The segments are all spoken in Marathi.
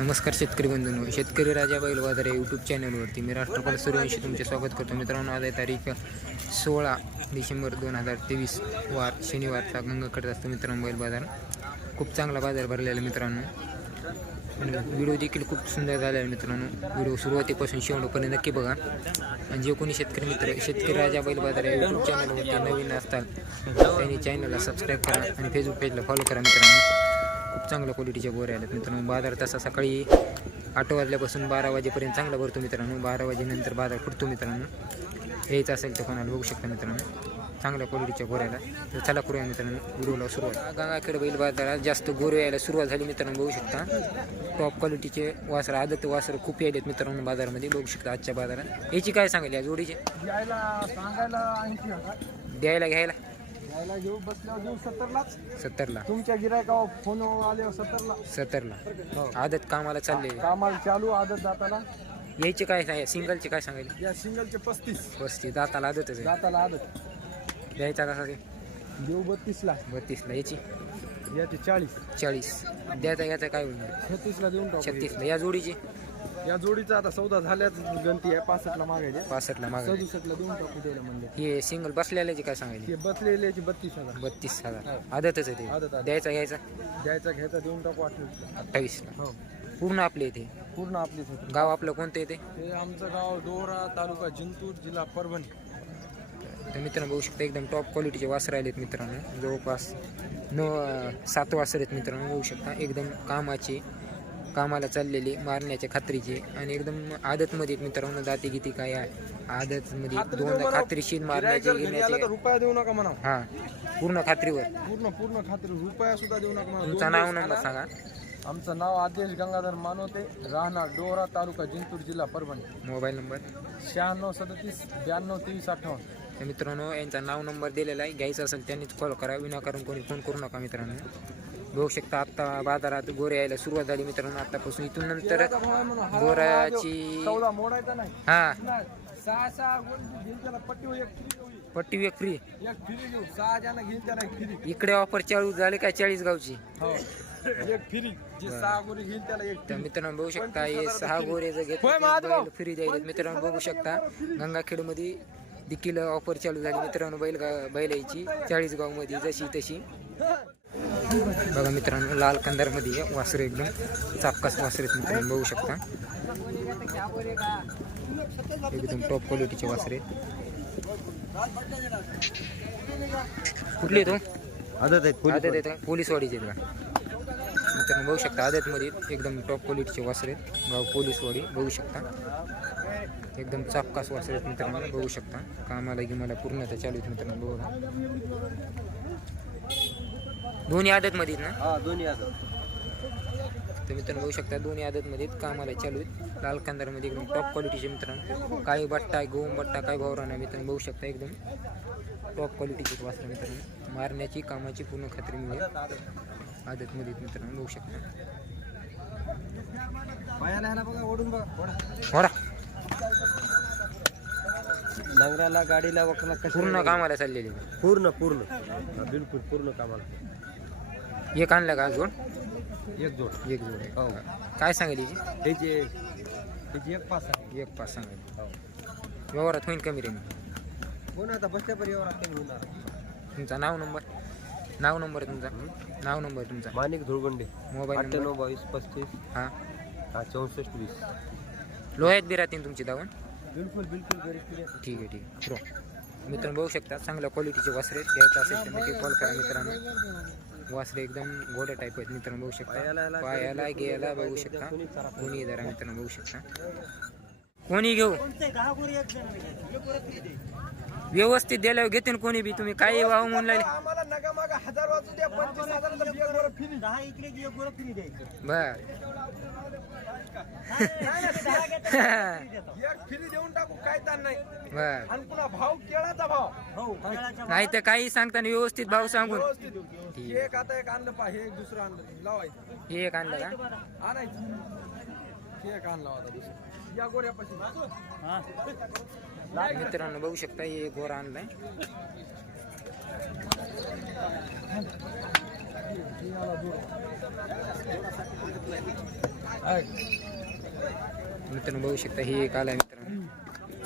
नमस्कार शेतकरी बंधूंनो शेतकरी राजा बैल बाजार या यूट्यूब चॅनलवरती मी राष्ट्रपाल सूर्यवंशी तुमचे स्वागत करतो. मित्रांनो आज आहे तारीख सोळा डिसेंबर दोन हजार तेवीस वार शनिवारचा गंगाकडे असतो मित्रांनो बैल बाजार खूप चांगला बाजार भरलेला आहे मित्रांनो. व्हिडिओ देखील खूप सुंदर झालेला आहे मित्रांनो. व्हिडिओ सुरुवातीपासून शेवटपर्यंत नक्की बघा. आणि जे कोणी शेतकरी मित्र शेतकरी राजा बैल बाजार या यूट्यूब चॅनलवरती नवीन असतात त्यांनी चॅनलला सबस्क्राईब करा आणि फेसबुक पेजला फॉलो करा मित्रांनो. खूप चांगल्या क्वालिटीच्या बोऱ्या आल्यात मित्रांनो. बाजार तसा सकाळी आठ वाजल्यापासून बारा वाजेपर्यंत चांगला भरतो मित्रांनो. बारा वाजेनंतर बाजार फुटतो मित्रांनो. यायचं असेल तर कोणाला बघू शकता मित्रांनो. चांगल्या क्वालिटीच्या गोऱ्याला तर चला करूया मित्रांनो व्हिडिओला सुरुवात. गंगाखेड बैल बाजारात जास्त गोरे यायला सुरुवात झाली मित्रांनो. बघू शकता. टॉप क्वालिटीचे वासर आदत वासर खूप यायलेत मित्रांनो बाजारामध्ये. बघू शकता आजच्या बाजारात. याची काय सांगायला या जोडीचे? द्यायला घ्यायला. यायला घेऊ बसल्यावर घेऊ सत्तरलाच? सत्तरला. तुमच्या गिरायकावर फोन आल्यावर सत्तरला. सत्तरला. आदत कामाला चालले कामाला चालू आदत जाताना यायचे काय सांग सिंगलचे काय सांगायला या सिंगलचे पस्तीस. पस्तीस दाताला आदतच आहे. जाताला आदत. द्यायचा कसा ते? घेऊ बत्तीसला. बत्तीसला. याची याचे चाळीस. चाळीस. द्यायचा याचा काय होईल? छत्तीसला देऊन छत्तीसला. या जोडीची? या जोडीचा आता सौदा झाल्याच गणती आहे पासष्टला मागायचे पासष्टला माग सदुसष्टला देऊन टाकू द्यायला म्हणले. हे सिंगल बसलेल्याची काय सांगायची? हे बसलेल्याची बत्तीस हजार. बत्तीस हजार. आदतच आहे आदत, ते. आदत. द्यायचा घ्यायचा? द्यायचा घ्यायचा देऊन टाकू अठ्ठावीसला अठ्ठावीसला हो. पूर्ण आपले इथे पूर्ण आपलीच होती गाव आपलं कोणतं येते ते? आमचं गाव डोरा तालुका जिंतूर जिल्हा परभणी. तर मित्रांनो बघू शकता एकदम टॉप क्वालिटीचे वासर आलेत मित्रांनो. जवळपास न सात वासर आहेत मित्रांनो. बघू शकता एकदम कामाचे. कामाला चाललेली मारण्याच्या खात्रीचे. आणि एकदम आदतमध्ये मित्रांनो दाती गीती काय आहे? आदतमध्ये दोनदा म्हणा. खात्रीशीर मारण्याचे घेण्याचे रुपया देऊ नका म्हणा हा पूर्ण खात्रीवर. पूर्ण पूर्ण खात्री. रुपया सुद्धा देऊ नका म्हणा तुमचं दोन नाव नंबर. सांगा. आमचं नाव आदेश गंगाधर मानवते राहणार डोरा तालुका जिंतूर जिल्हा परभणी. Mobile number? शहाण्णव सदतीस ब्याण्णव तेवीस अठ्ठावन्न. तर मित्रांनो यांचा नाव नंबर दिलेला आहे. घ्यायचा असेल त्यांनीच कॉल करा. विनाकारण कोणी फोन करू नका मित्रांनो. बघू शकता आत्ता बाजारात गोरे यायला सुरुवात झाली मित्रांनो आत्तापासून इथून नंतर हा गोराची हा. पट्टी एक फ्री इकडे ऑफर चाळीस झाले काय चाळीस गावची? मित्रांनो बघू शकता हे सहा गोरे जर घेतले फ्री द्यायचे मित्रांनो बघू शकता गंगाखेडमध्ये देखील ऑफर चालू झाली. मित्रांनो बैल बैलायची चाळीस गावमध्ये जशी तशी. बघा मित्रांनो लाल कंदारमध्ये वासरे एकदम चापकास वासरे मित्रांनो बघू शकता. एकदम टॉप क्वालिटीचे वासरे. कुठले तो? आदत आहेत आदत आहेत पोलीसवाडीचे का मित्रांनो बघू शकता आदतमध्ये एकदम टॉप क्वालिटीचे वासरे आहेत. गाव पोलीसवाडी बघू शकता. एकदम चापकास वासरे मित्रांनो बघू शकता. कामाला गिमाला पूर्णतः चालू आहेत मित्रांनो बघा. दोन्ही आदतमध्ये आहेत ना? हा दोन्ही आदत. तर मित्रांनो बघू शकता दोन्ही आदतमध्ये कामाला चालू आहेत. लाल कांदारमध्ये एकदम टॉप क्वालिटीचे मित्रांनो. काही बट्टा गोम बट्टा काही भावरा नाही मित्रांनो बघू शकता एकदम टॉप क्वालिटीचे वासरे मित्रांनो. मारण्याची कामाची पूर्ण खात्री मिळेल. आदतमध्ये मित्रांनो बघू शकता. ओढा. लंगराला गाडीला वखला पूर्ण कामाला चाललेले. पूर्ण पूर्ण. बिलकुल पूर्ण कामाला. एक आणलं का जोड? एक जोड. एक जोड आहे. हो. काय सांगेल याची? त्याची त्याची एक पास आहे एक पाच सांगेल. हो व्यवहारात होईल कमी हो ना आता बसल्या परिवार कमी होणार तुमचा नाव नंबर? नाव नंबर तुमचा? नाव नंबर तुमचा? माणिक धुळगंडे. Mobile number? अठ्ठ्याण्णव बावीस पस्तीस. हां. हा चौसष्ट वीस. लोह्यात बी राहतील तुमची दावण? बिलकुल बिलकुल गरीब ठीक आहे ठीक आहे. प्रो मित्रांनो बघू शकता चांगल्या क्वालिटीचे वासरे. घ्यायचं असेल तर नक्की कॉल करा मित्रांनो. वासरे एकदम गोड्या टाईप आहेत मित्रांनो बघू शकता. पायाला घ्यायला बघू शकता. कोणी जरा मित्रांनो बघू शकता. कोणी घेऊ? व्यवस्थित दिल्यावर घेते ना कोणी बी. तुम्ही काही वाहू म्हणून लागले. आम्हाला नगा मागा हजार वाजू द्या पंचवीस हजाराचा बिया बरं फ्री. दहा इकडे एक गोरं फ्री द्यायचं. बर. एक फ्री देऊन टाकू काय ताण नाही. बर. आणि पुन्हा भाव. केळाचा भाव. हो नाही तर काही सांगताना व्यवस्थित भाव सांगून. व्यवस्थित हे एक आता एक आणलं पा हे एक दुसरं आणलं. लावायचं. हे एक आणलं का? आणायचं. हे एक आणलं आता दुसरं. मित्रांनो बघू शकता हे गोरा आणलाय. मित्रांनो बघू शकता हे एक आलाय मित्रांनो.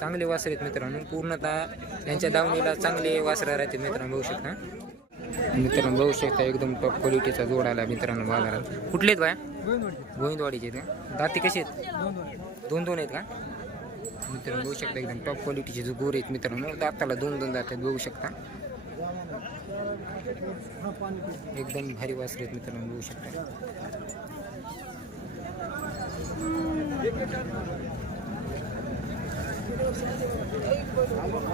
चांगले वासर आहेत मित्रांनो. पूर्णतः त्यांच्या दावणीला चांगले वासर राहते मित्रांनो बघू शकता. मित्रांनो बघू शकता एकदम टॉप क्वालिटीचा जोड आला मित्रांनो बाजारात. कुठलेत बाया? गोविंदवाडीचे. आहेत का? दाती कसे आहेत? दोन दोन आहेत का? मित्रांनो बघू शकता एकदम टॉप क्वालिटीचे जो गोरे आहेत मित्रांनो दाताला दोन दोन दात आहेत बघू शकता. एकदम भारी वासरे आहेत मित्रांनो बघू शकता.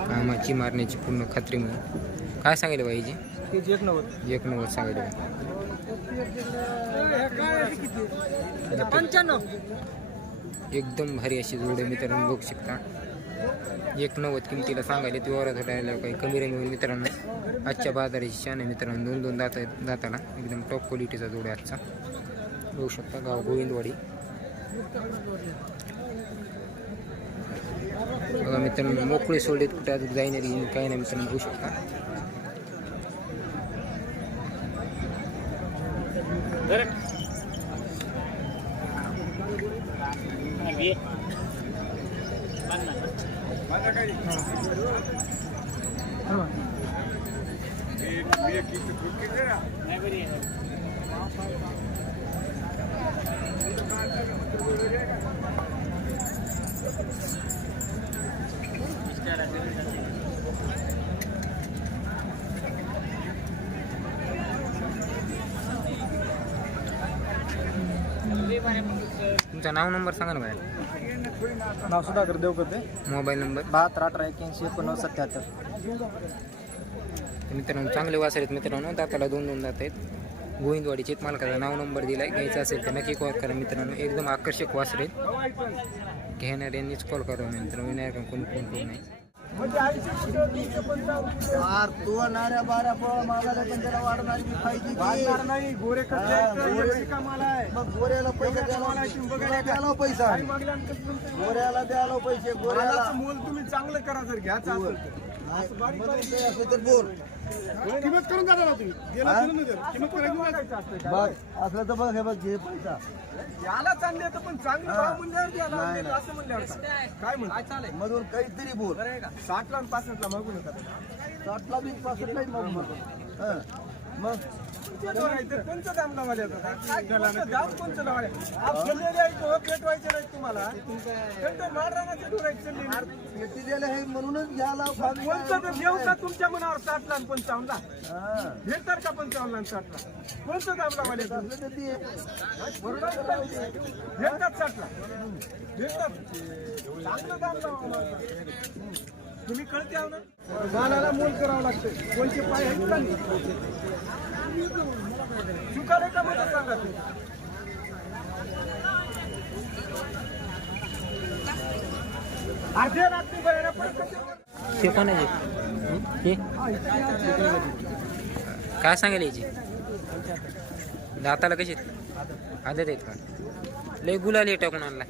कामाची मारण्याची पूर्ण खात्री म्हणून. काय सांगितलं पाहिजे एक नव्वद एक नव्वद सांगितलं पंच्याण्णव एकदम भारी अशी जोड आहे मित्रांनो बघू शकता. एक नव्वद किमतीला सांगायला ती वरात राहिल्या काही कमी रमी होईल मित्रांनो. आजच्या बाजाराची छान आहे मित्रांनो दोन दोन दात दाताला. एकदम टॉप क्वालिटीचा जोड आहे आजचा. बघू शकता गाव गोविंदवाडी. बघा मित्रांनो मोकळे सोडलेत कुठे अजून जाईनारी काही नाही मित्रांनो बघू शकता. तुमचा नाव नंबर सांगा ना बाहेर. नाव सुधाकर देवकते. Mobile number. बहात्तर अठरा एक्याऐंशी एकोणनव्वद सत्याहत्तर. मित्रांनो चांगले वासर आहेत मित्रांनो. दाताला दोन दोन दात आहेत. गोविंदवाडीचे आहेत. मालकाचा नाव नंबर दिलाय. घ्यायचा असेल तर नक्की कॉल करा मित्रांनो. एकदम आकर्षक वासर आहेत. घेणाऱ्यांनीच कॉल करा मित्रांनो. विनायक कोण कोण कोण नाही. तू नाऱ्या बाऱ्या पोळा मागायला पण त्याला वाढणार पाहिजे वाढणार नाही गोरे मग गोऱ्याला पैसे द्यायला द्यायला पैसा गोऱ्याला द्यायला पैसे गोऱ्याला. मोल तुम्ही चांगलं करा जर घ्या असं तर बोल. किंमत करून जाणार ना तुम्ही गेला नाही. किंमत करायची नाही. बघ असलं तर बघ हे बघ घे पैसा याला चांगले तर पण चांगलं. भाव म्हणल्यावर द्यायला नाही, लागेल, नाही. असं म्हणल्यावर काय? काय म्हणतो मधून काहीतरी बोल साठला आणि पासष्टला मागू नका साठला बी पासष्टला मग मग हं. मग? तर कोणचं दाम लावायला कोणतं दाम कोणचं लावायला? पेटवायचे नाहीत तुम्हाला? तर हे म्हणूनच घ्यायला कोणतं तर देऊ का तुमच्या मनावर साठला पंचावन्नला हं. भेटतात का पंचावन्नला साठला कोणतं दाम लावायला तर? भेटतात साठला भेटतात. चांगलं दाम लावा. तुम्ही कळते आहो ना? मालाला मोल करावं लागतं कोणचे पाय आहेत का नाही? चुकाले का मला सांगा तू अर्धे रात्री बघायला पण ते कोणाचे आहे? काय सांगेल याची दाताला कशी आदत आहेत का? लय गुलाल टाकून आणला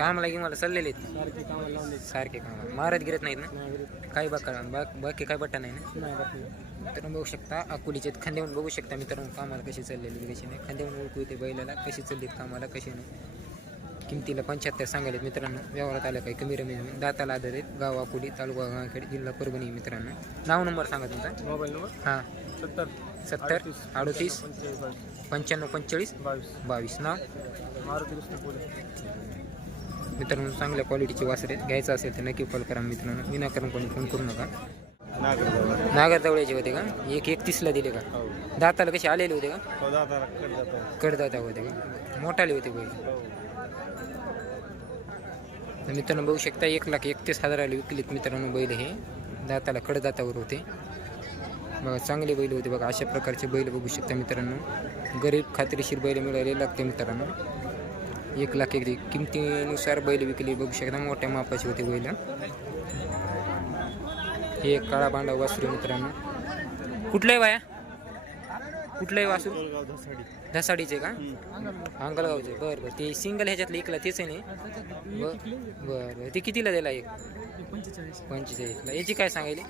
कामाला की मला चाललेले आहेत. सारखे काम मारत गिरत नाहीत ना? काही बाका बाक बाकी काय बट्टा नाही ना? मित्रांनो बघू शकता अकोलीचे खांद्यावरून बघू शकता मित्रांनो कामाला कशी चाललेली कशी नाही. खांद्यावरून ओळखू येते बैलाला कशी चाललीत कामाला कशी नाही. किमतीला पंच्याहत्तर सांगायलेत मित्रांनो. व्यवहारात आलं काही कमी रमी जमीन दाताला आदर आहेत. गाव अकोली तालुका गावखेड जिल्हा परभणी मित्रांनो. नाव नंबर सांगा तुमचा. Mobile number? हां. सत्तर. सत्तर अडतीस. पंच्याण्णव पंचेचाळीस. बावीस. बावीस. नाव? मारुती कृष्ण पोले मित्रांनो चांगल्या क्वालिटीचे वासरे. घ्यायचं असेल तर नक्की कॉल करा मित्रांनो. विनाकारण कोणी फोन करू नका. नागरदवळ्याचे होते का? एक एकतीसला दिले का? दाताला कसे आलेले होते का? कडदाता. होते का? मोठाले होते बैल तर मित्रांनो बघू शकता एक लाख एकतीस हजाराला विकलीत मित्रांनो बैल हे. दाताला कडदातावर होते. बघा चांगले बैल होते बघा अशा प्रकारचे बैल बघू शकता मित्रांनो. गरीब खात्रीशीर बैल मिळाले लागते मित्रांनो. एक लाख एक किमतीनुसार बैल विकली. बघू शकता मोठ्या मापाचे होते बैल. हे एक काळा बांडा वासरू मित्रांनो. कुठलंही बाया? कुठलंही वासरू? धसाडीचे का? अंगलगावचे बरं बरं. ते सिंगल ह्याच्यातलं इकला तेच आहे नाही बर बरं बरं. ते कितीला दिला एक? पंचेचाळीसला. याची काय सांगायली?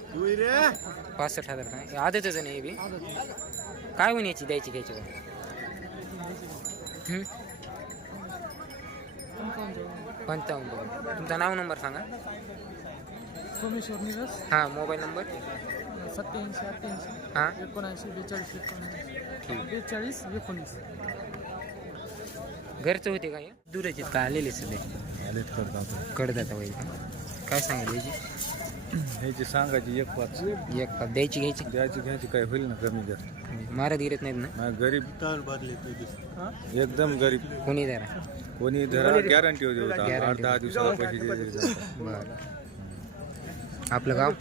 पासष्ट हजार काय आधीच नाही बी? काय होईन याची? द्यायची घ्यायची का पंचावन्न. दोन तुमचा नाव नंबर सांगा. सोमेश्वर निरस. हां मोबाईल नंबर. सत्याऐंशी अठ्ठ्याऐंशी हां. एकोणऐंशी बेचाळीस एकोणऐंशी. ठीक. बेचाळीस एकोणीस. घरचं होते काय दुराचे का आलेले सध्या कडदाता वैल का काय सांगाल याची? ह्याची सांगायची एक पाच. एक पाच. द्यायची घ्यायची? द्यायची घ्यायची काय होईल ना कमी जास्त. मारत गिरत नाहीत ना? गरीब. एकदम गरीब. कोणी जरा? कोणी धरा गॅरंटी होती होता. आठ दहा दिवसाला पैसे दिले. बरं. आपलं गाव?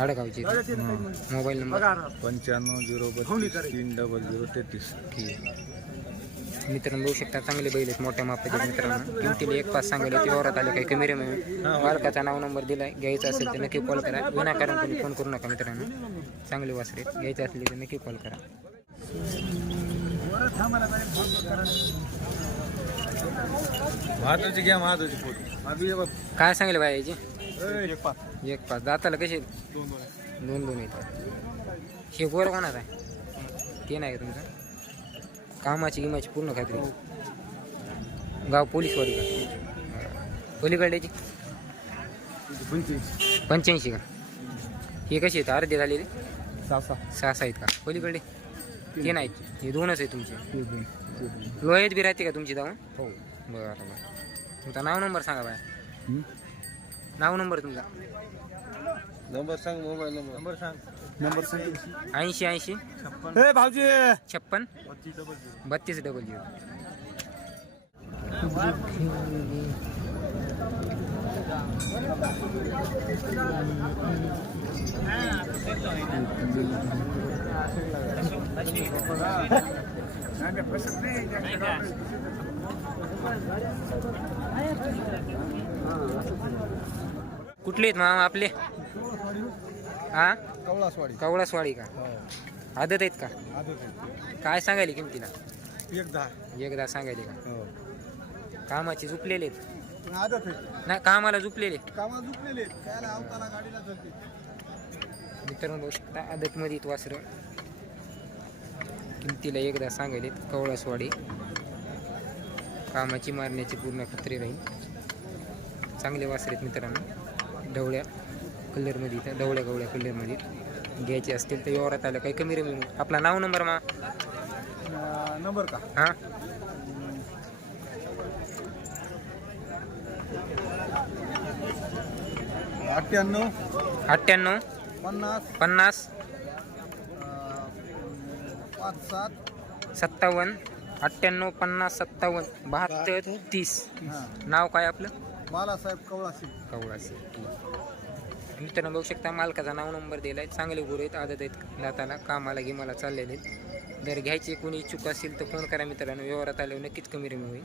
आडगावची. Mobile number? पंच्याण्णव झिरो बत्तीस तीन डबल झिरो तेहतीस. ठीक मित्रांनो बघू शकता चांगले बैल आहेत मोठ्या मापाचे मित्रांनो. किमतीला एक पाच सांगायला ते वरात आले काही कमी रेमी. मालकाचा नाव नंबर दिलाय घ्यायचा असेल तर नक्की कॉल करा. विनाकारण कोणी फोन करू नका मित्रांनो. चांगले वासरे. घ्यायचे असले तर नक्की कॉल करा. महाताची घ्या महाताची फोटो आम्ही काय सांगले बाय याची एक पाच एक पाच दाताला कसे दोन दोन येतात हे गोर कोणाचा आहे? ते नाही तुमचं? कामाची गिमाची पूर्ण खात्री. गाव पोलीसवाडी का? पलीकडल्याची पंच्याऐंशी का? हे कशी आहेत? अर्धे झालेले? सहा सहा. सहा सहा आहेत का? पलीकडे ते नाहीत हे दोनच आहे तुमचे. लोहेत बी राहते का तुमची जाऊन? हो. बरं बरं. तुमचा नाव नंबर सांगा बाय नाव नंबर तुमचा. नंबर सांग मोबाईल नंबर. नंबर सांग. नंबर सांग. ऐंशी ऐंशी. ए भाऊजी! छप्पन. बत्तीस डबल झिरो कुठले आहेत मामा आपले? हा? कवळासवाडी कवळासवाडी का? आदत आहेत का? काय सांगायली किमतीला? एकदा. सांगायले का? हो. कामाचे झुपलेले आदत नाही कामाला झुपलेले मित्रांनो बघू शकता आदतमध्ये वासरं. किमतीला एकदा सांगायले कवळासवाडी कामाची मारण्याची पूर्ण खात्री राहील. चांगले वासरे आहेत मित्रांनो. ढवळ्या कलरमध्ये इथं ढवळ्या गवळ्या कलरमध्ये घ्यायचे असतील तर व्यवहारात आलं काही कमी रमी आपला नाव नंबर मा? नंबर का? हां? अठ्ठ्याण्णव अठ्ठ्याण्णव पन्नास पन्नास पाच सात. सत्तावन्न अठ्ठ्याण्णव पन्नास सत्तावन्न बहात्तर तीस. नाव काय आपलं? बालासाहेब कवळासी कवळासे मित्रांनो बघू शकता मालकाचा नाव नंबर दिलाय. चांगले गुरु आहेत आदत आहेत दाताला कामाला गिमाला चाललेले आहेत. जर घ्यायचे कोणी इच्छुक असेल तर फोन करा मित्रांनो. व्यवहारात आल्यावर नक्कीच कमी रमी होईल.